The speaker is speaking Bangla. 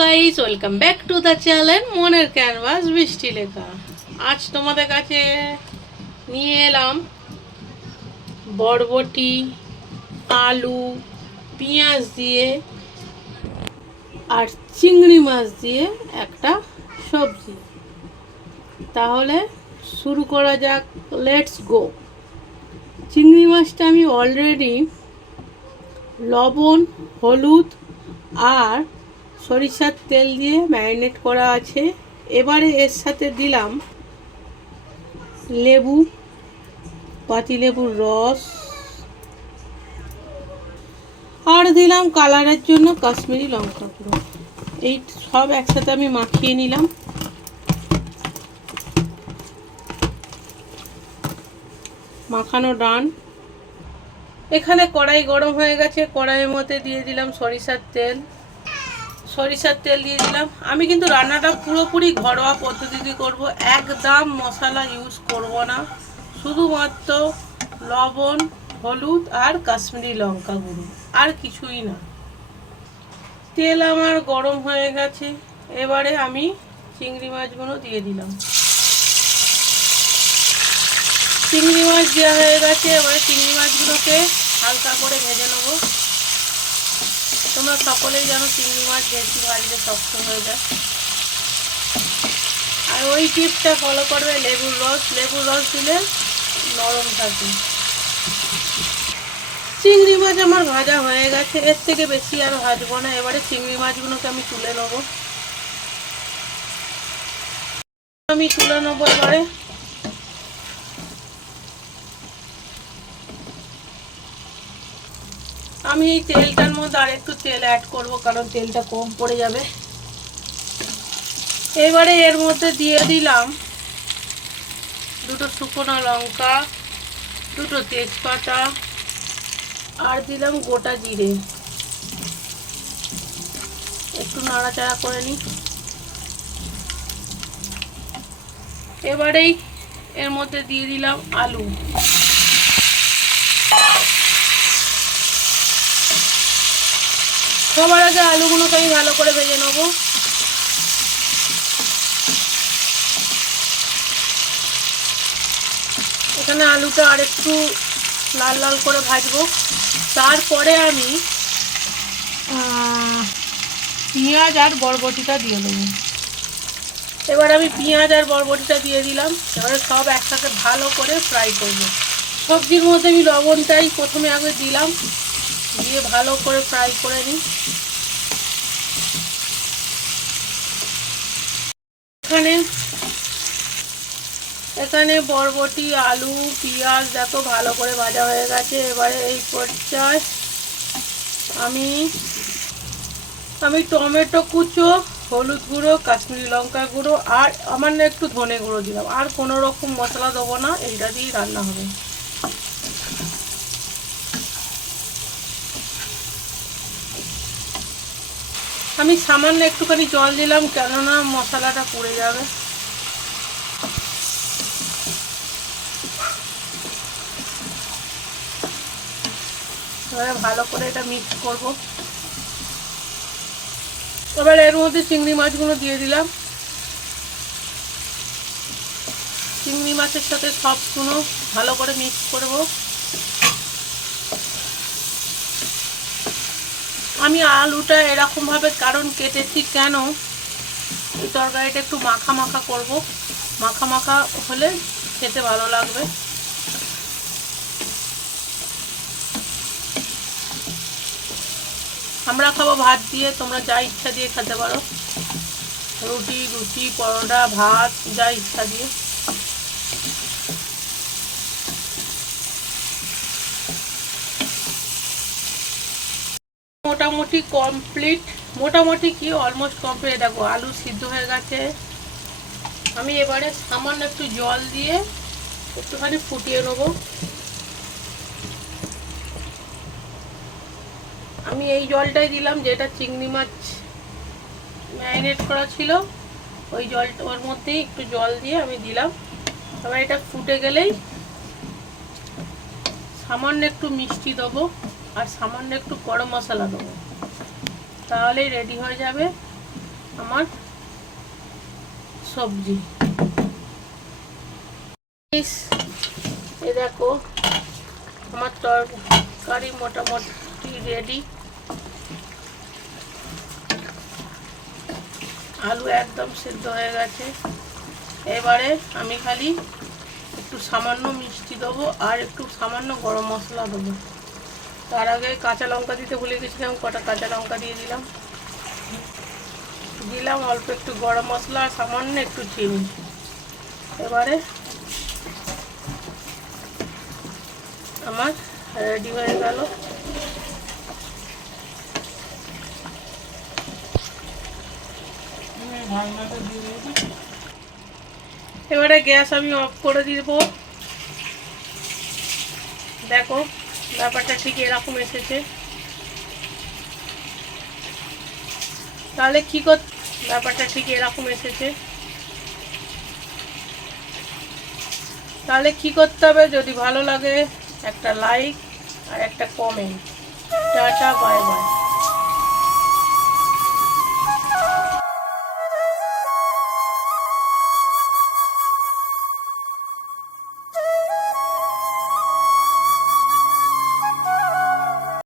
Guys, welcome back to the channel মনের ক্যানভাস বৃষ্টি লেখা। আজ তোমাদের কাছে নিয়ে এলাম বরবটি, আলু, পেঁয়াজ দিয়ে আর চিংড়ি মাছ দিয়ে একটা সবজি। তাহলে শুরু করা যাক, লেটস গো। চিংড়ি মাছটা আমি অলরেডি লবণ, হলুদ আর সরিষার তেল দিয়ে ম্যারিনেট করা আছে। এবারে এর সাথে দিলাম লেবু, পাতিলেবুর রস, আর দিলাম কালারের জন্য কাশ্মীরি লঙ্কা গুঁড়ো। এই সব একসাথে আমি মাখিয়ে নিলাম। মাখানো ডান। এখানে কড়াই গরম হয়ে গেছে, কড়াইয়ের মধ্যে দিয়ে দিলাম সরিষার তেল। দিয়ে দিলাম। আমি কিন্তু রান্নাটা পুরোপুরি ঘরোয়া পদ্ধতিতে করব, একদম মশলা ইউজ করব না, শুধুমাত্র লবণ, হলুদ আর কাশ্মীরি লঙ্কা গুঁড়ো, আর কিছুই না। তেল আমার গরম হয়ে গেছে, এবারে আমি চিংড়ি মাছগুলো দিয়ে দিলাম। চিংড়ি মাছ দেওয়া হয়ে গেছে, এবারে চিংড়ি মাছগুলোকে হালকা করে ভেজে নেবো। তোমরা সকলেই জানো চিংড়ি মাছ বেশি ভাজলে শক্ত হয়ে যায়। আর ওই টিপসটা ফলো করবে, লেবুর রস দিলে নরম থাকে। চিংড়ি মাছ আমার ভাজা হয়ে গেছে, এর থেকে বেশি আর ভাজবো না। এবারে চিংড়ি মাছগুলোকে আমি তুলে নেবো। এবারে আমি এই তেলটার মধ্যে আর একটু তেল অ্যাড করব, কারণ তেলটা কম পড়ে যাবে। এবারে এর মধ্যে দিয়ে দিলাম দুটো শুকনো লঙ্কা, দুটো তেজপাতা, আর দিলাম গোটা জিরে। একটু নাড়াচাড়া করে নিই। এবারেই এর মধ্যে দিয়ে দিলাম আলু। সবার আগে আলুগুলোকে আমি ভালো করে ভেজে নেবো। এখানে আলুটা আর একটু লাল লাল করে ভাজবো। তারপরে আমি পেঁয়াজ আর বরবটিটা দিয়ে দেবো। এবার আমি পেঁয়াজ আর বরবটিটা দিয়ে দিলাম। এবারে সব একসাথে ভালো করে ফ্রাই করব। সবজির মধ্যে আমি লবণটাই প্রথমে আগে দিলাম, দিয়ে ভালো করে ফ্রাই করে নিই। এখানে বরবটি, আলু, পেঁয়াজ দেখো ভালো করে ভাজা হয়ে গেছে। এবারে এই পর্যায়ে আমি টমেটো কুচো, হলুদ গুঁড়ো, কাশ্মীরি লঙ্কা গুঁড়ো আর আমার না একটু ধনে গুঁড়ো দিলাম। আর কোনো রকম মশলা দেবো না, এইটা দিয়েই রান্না হবে। আমি সামান্য একটুখানি জল দিলাম, কেননা মশলাটা পুড়ে যাবে। এবারে ভালো করে এটা মিক্স করব। এবার এর মধ্যে চিংড়ি মাছগুলো দিয়ে দিলাম। চিংড়ি মাছের সাথে সবগুলো ভালো করে মিক্স করব। আমি আলুটা এরকমভাবে কারণ কেটেছি, কেন এই তরকারিটা একটু মাখা মাখা করব। মাখা মাখা হলে খেতে ভালো লাগবে। আমরা খাবো ভাত দিয়ে, তোমরা যা ইচ্ছা দিয়ে খেতে পারো, রুটি, পরোটা, ভাত, যা ইচ্ছা দিয়ে। মোটামুটি কি অলমোস্ট কমপ্লিট। দেখো আলু সিদ্ধ হয়ে গেছে। আমি এবারে সামান্য একটু জল দিয়ে একটুখানি ফুটিয়ে নেব। আমি এই জলটাই দিলাম যেটা চিংড়ি মাছ ম্যারিনেট করা ছিল, ওই জলটা ওর মধ্যেই একটু জল দিয়ে আমি দিলাম। এবার এটা ফুটে গেলেই সামান্য একটু মিষ্টি দেবো আর সামান্য একটু গরম মশলা দেবো, তাহলেই রেডি হয়ে যাবে আমার সবজি। এই দেখো আমার তরকারি মোটামুটি রেডি। আলু একদম সিদ্ধ হয়ে গেছে। এবারে আমি খালি একটু সামান্য মিষ্টি দেবো আর একটু সামান্য গরম মশলা দেবো। তার আগে কাঁচা লঙ্কা দিতে ভুলে গেছিলাম, কটা কাঁচা লঙ্কা দিয়ে দিলাম। অল্প একটু গরম মশলা আর সামান্য একটু চিনি। এবারে আমার রেডি হয়ে গেল। এবারে গ্যাস আমি অফ করে দিব। দেখো ব্যাপারটা ঠিক এরকম এসেছে। তাহলে কি করতে, ব্যাপারটা ঠিক এরকম এসেছে। তাহলে কি করতে হবে, যদি ভালো লাগে একটা লাইক আর একটা কমেন্ট। Tata, bye bye.